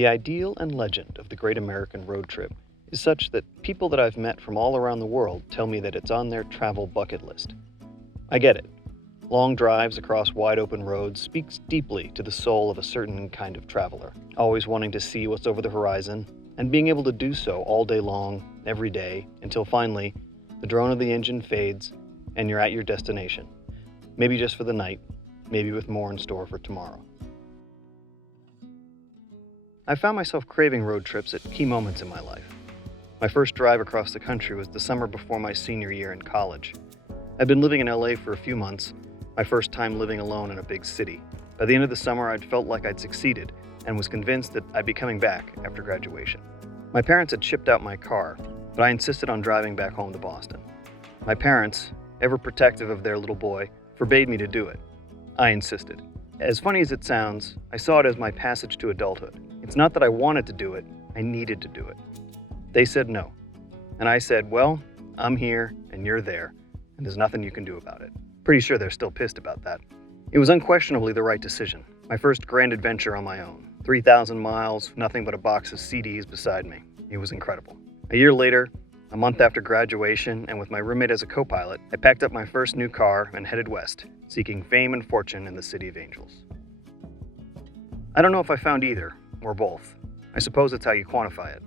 The ideal and legend of the great American road trip is such that people that I've met from all around the world tell me that it's on their travel bucket list. I get it. Long drives across wide open roads speaks deeply to the soul of a certain kind of traveler, always wanting to see what's over the horizon, and being able to do so all day long, every day, until finally the drone of the engine fades and you're at your destination. Maybe just for the night, maybe with more in store for tomorrow. I found myself craving road trips at key moments in my life. My first drive across the country was the summer before my senior year in college. I'd been living in LA for a few months, my first time living alone in a big city. By the end of the summer, I'd felt like I'd succeeded and was convinced that I'd be coming back after graduation. My parents had shipped out my car, but I insisted on driving back home to Boston. My parents, ever protective of their little boy, forbade me to do it. I insisted. As funny as it sounds, I saw it as my passage to adulthood. It's not that I wanted to do it, I needed to do it. They said no. And I said, well, I'm here and you're there, and there's nothing you can do about it. Pretty sure they're still pissed about that. It was unquestionably the right decision. My first grand adventure on my own. 3,000 miles, nothing but a box of CDs beside me. It was incredible. A year later, a month after graduation, and with my roommate as a co-pilot, I packed up my first new car and headed west, seeking fame and fortune in the City of Angels. I don't know if I found either, or both. I suppose it's how you quantify it.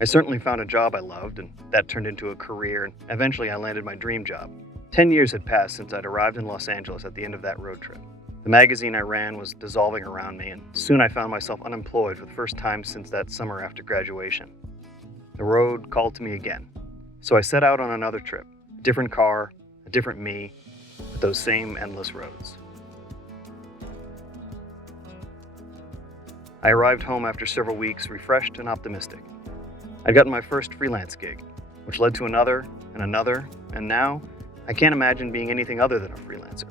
I certainly found a job I loved, and that turned into a career, and eventually I landed my dream job. 10 years had passed since I'd arrived in Los Angeles at the end of that road trip. The magazine I ran was dissolving around me, and soon I found myself unemployed for the first time since that summer after graduation. The road called to me again, so I set out on another trip. A different car, a different me, but those same endless roads. I arrived home after several weeks, refreshed and optimistic. I'd gotten my first freelance gig, which led to another, and now I can't imagine being anything other than a freelancer.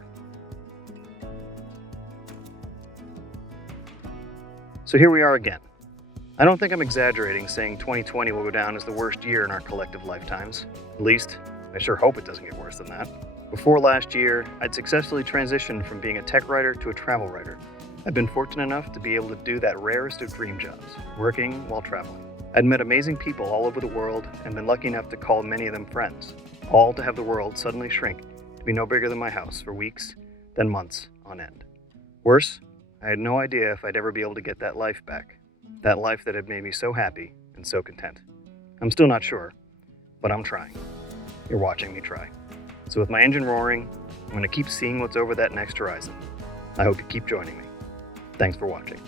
So here we are again. I don't think I'm exaggerating saying 2020 will go down as the worst year in our collective lifetimes. At least, I sure hope it doesn't get worse than that. Before last year, I'd successfully transitioned from being a tech writer to a travel writer. I've been fortunate enough to be able to do that rarest of dream jobs, working while traveling. I'd met amazing people all over the world and been lucky enough to call many of them friends, all to have the world suddenly shrink to be no bigger than my house for weeks, then months on end. Worse, I had no idea if I'd ever be able to get that life back, that life that had made me so happy and so content. I'm still not sure, but I'm trying. You're watching me try. So with my engine roaring, I'm going to keep seeing what's over that next horizon. I hope you keep joining me. Thanks for watching.